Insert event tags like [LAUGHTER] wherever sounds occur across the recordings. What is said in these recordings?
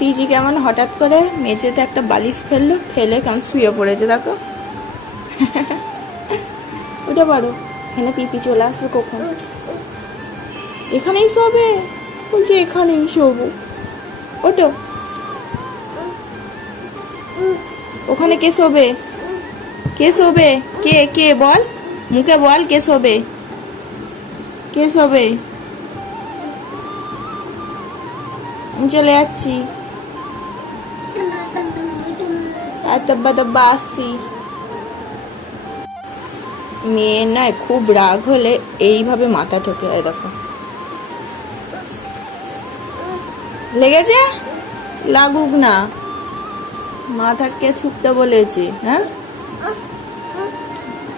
CG কেমন হঠাৎ করে মেঝেতে একটা বালিশ ফেলল, ফেলে কেমন শুয়ে পড়েছে, দেখো। [LAUGHS] ওটা পারো, এখানে পিপি চলে আসবে কখন? এখানেই শোবে? বলছে, এখানেই শোবো। ওটো। ওখানে কে শোবে? কে শোবে? কে কে, বল। মুখে বল, কে শোবে? কে শোবে? চলে যাচ্ছি। আর তাব্বা তাব্বা আসছি মেয়ে নয় খুব রাগ হলে এইভাবে মাথা ঠকে হয় দেখো। লেগেছে? লাগুক না। মাথাকে থুকতে বলেছে হ্যাঁ?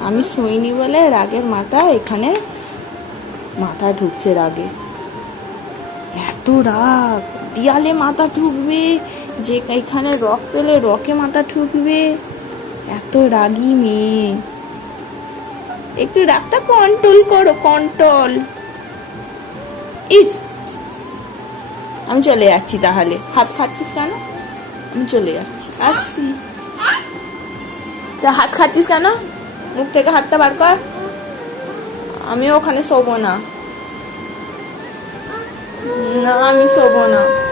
আমি শুইনি বলে রাগের মাথা এখানে মাথা ঢুকছে রাগে। এত রাগ, দিয়ালে মাথা ঠুকবে যে এখানে রক পেলে রকে মাথা ঠুকবে। এত রাগি মেয়ে। একটু রাগটা কন্ট্রোল করো কন্ট্রোল ইস! আমি চলে যাচ্ছি তাহলে। হাত খাচ্ছিস কেন? আমি চলে যাচ্ছি। আসছি। তা হাত খাচ্ছিস কেন? মুখ থেকে হাতটা বার কর। আমি ওখানে শোবো না। না, আমি শোবো না।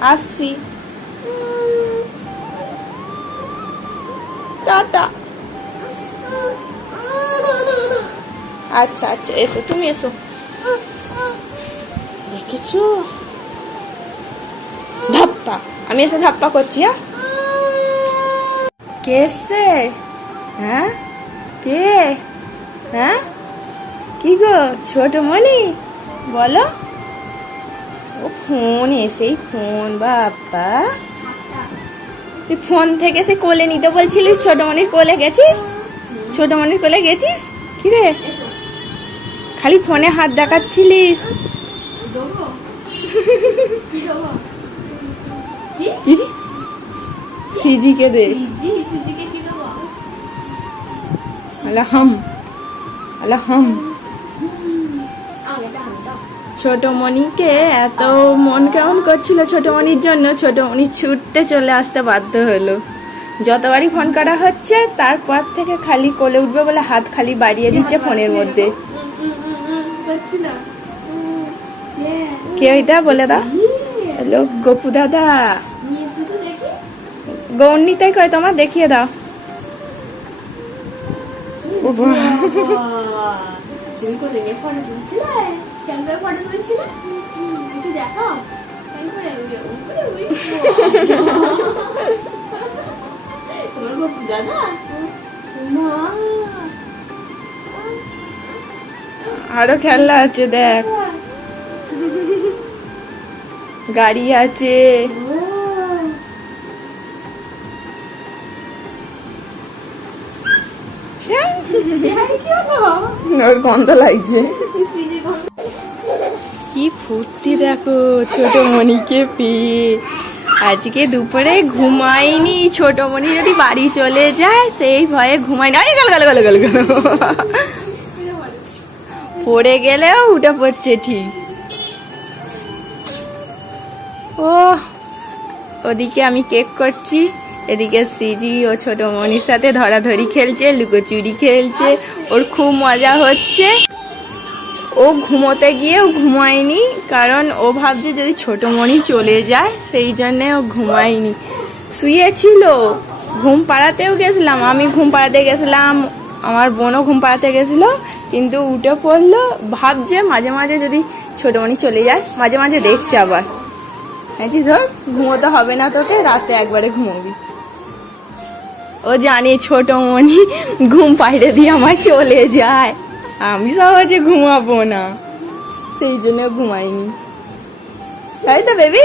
আসছি। আচ্ছা আচ্ছা এসো, তুমি এসো। দেখেছ? ধাপ্পা। আমি এসে ধাপ্পা করছি হ্যাঁ? কে এসছে? হ্যাঁ? কে? হ্যাঁ? কি গো, ছোট মনি বলো। ও ফোন, এসেই ফোন বাপ্পা তুই ফোন থেকে সে কোলে নিতে বলছিলিস? ছোট মনির কোলে গেছিস? ছোট মনির কোলে গেছিস? কি রে? খালি ফোনে হাত দেখাচ্ছিলিস? সিজিকে দে। আলহাম আলহাম ছোট মনিকে এত মন কেমন করছিল ছোট মনির জন্য ছোট মনি ছুটতে চলে আসতে বাধ্য হলো। যতবারই ফোন করা হচ্ছে, তারপর থেকে খালি কোলে উঠবে বলে হাত খালি বাড়িয়ে দিচ্ছে ফোনের মধ্যে। কে ওইটা বলে দাও? হ্যালো, গপু দাদা। গৌরনীতাই কয়, তোমার দেখিয়ে দাও। ও বাবা। ফটো তুলছিলে? করে ফটো তুলছিলে একটু দেখাও করে তোমার গপু দাদা মা। আরও খেলনা আছে দেখ। গাড়ি আছে। ওর গন্ধ লাগছে। কি ফুর্তি দেখো ছোট মনিকে পেয়ে। আজকে দুপুরে ঘুমাইনি, ছোট মনি যদি বাড়ি চলে যায়, সেই ভয়ে ঘুমাইনি। আরে গেল গেল গেল গেল গেল। পড়ে গেলেও উঠে পড়ছে ঠিক। ও ওদিকে আমি কেক করছি। এদিকে শ্রীজি ও ছোট মনির সাথে ধরাধরি খেলছে, লুকোচুরি খেলছে, ওর খুব মজা হচ্ছে। ও ঘুমোতে গিয়েও ঘুমায়নি, কারণ ও ভাবছে যদি ছোট মনি চলে যায়, সেই জন্যে ও ঘুমায়নি। শুয়েছিল ঘুম পাড়াতেও গেছিলাম, আমি ঘুম পাড়াতে গেছিলাম, আমার বোনও ঘুম পাড়াতে গেছিল, কিন্তু উঠে পড়ল, ভাবছে মাঝে মাঝে যদি ছোট মনি চলে যায়, মাঝে মাঝে দেখছে আবার। হ্যাঁ ধর, ঘুমোতে হবে না তোকে, রাতে একবারে ঘুমোবি। ও জানি ছোট মনি ঘুম পাইরে দিয়ে আমার চলে যায়। আমি সহজে ঘুমাবো না। সেই জন্য ঘুমাইনি। তাই তো বেবি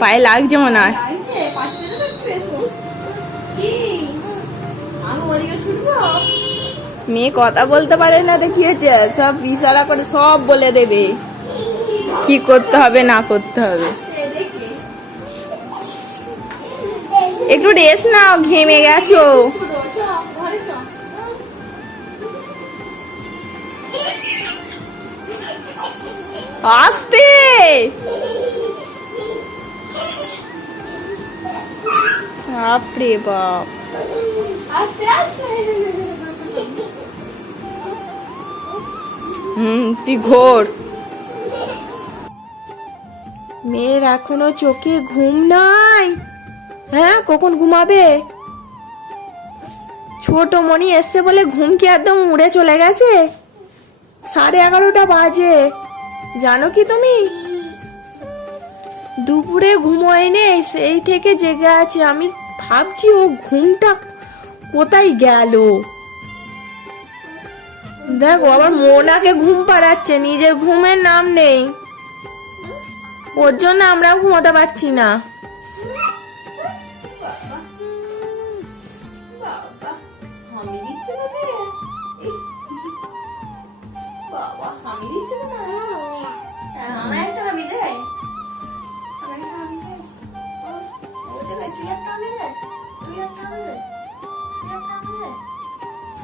পায়ে লাগছে মনে হয়। মেয়ে কথা বলতে পারে না দেখিয়েছে সব ইশারা করে সব বলে দেবে। কি করতে হবে, না করতে হবে। একটু রেস্ট নাও, ঘেমে গেছো। আস্তে। বাপরে বাপ। হুম, তুই ঘোর। মেয়ের এখনও চোখে ঘুম নাই। হ্যাঁ কখন ঘুমাবে? ছোট মনি এসছে বলে ঘুম কি একদম উড়ে চলে গেছে? সাড়ে এগারোটা বাজে। জানো কি তুমি? দুপুরে ঘুমোয় নেই সেই থেকে জেগে আছে। আমি ভাবছি ও ঘুমটা কোথায় গেল? দেখো আবার মোনাকে ঘুম পাড়াচ্ছে, নিজের ঘুমের নাম নেই। ওর জন্য আমরাও ঘুমাতে পারছি না।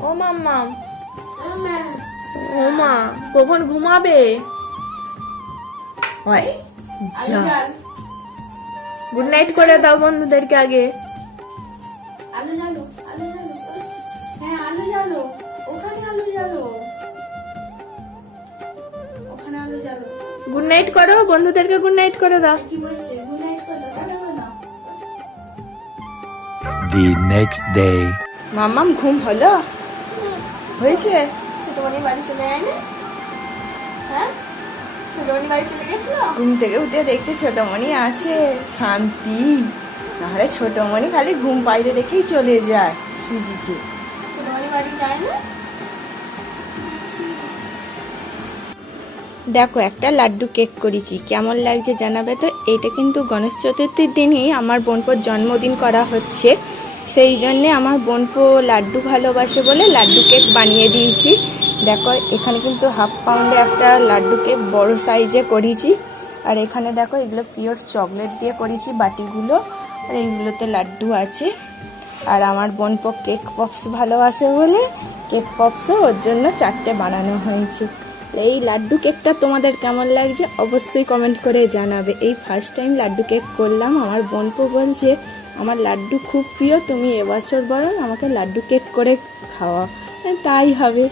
ও মাম্মা। ও মা কখন ঘুমাবে? গুড নাইট করে দাও বন্ধুদেরকে আগে। আলু জালো আলু জালো। হ্যাঁ আলু জালো। ওখানে আলু জালো। ওখানে আলু জালো। গুড নাইট করো বন্ধুদেরকে গুড নাইট করে দাও। কি বলছে? The next day. মামাম ঘুম হলো? হয়েছে? ছোটমণি বাড়ি চলে যায় না হ্যাঁ? ছোটমণি বাড়ি চলে গেছিল? ঘুম থেকে উঠে দেখছে ছোটমণি আছে শান্তি। নাহলে ছোটমণি খালি ঘুম বাইরে রেখেই চলে যায় সুজিকে। ছোটমণি বাড়ি যায় না দেখো, একটা লাড্ডু কেক করেছি। কেমন লাগছে জানাবে তো? এটা কিন্তু গণেশ চতুর্থীর দিনই আমার বোনপোর জন্মদিন করা হচ্ছে। সেই জন্যে আমার বোনপো লাড্ডু ভালোবাসে বলে লাড্ডু কেক বানিয়ে দিয়েছি। দেখো, এখানে কিন্তু হাফ পাউন্ডে একটা লাড্ডু কেক বড় সাইজে করেছি। আর এখানে দেখো, এগুলো পিওর চকলেট দিয়ে করেছি বাটিগুলো। আর এইগুলোতে লাড্ডু আছে। আর আমার বোনপো কেক পপস ভালোবাসে বলে। কেক পপসও ওর জন্য চারটে বানানো হয়েছে। এই লাড্ডু কেকটা তোমাদের কেমন লাগছে অবশ্যই কমেন্ট করে জানাবে। এই ফার্স্ট টাইম লাড্ডু কেক করলাম, আমার বোনপো বলছে, আমার লাড্ডু খুব প্রিয়, তুমি এবছর বরং আমাকে লাড্ডু কেক করে খাওয়া তাই হবে।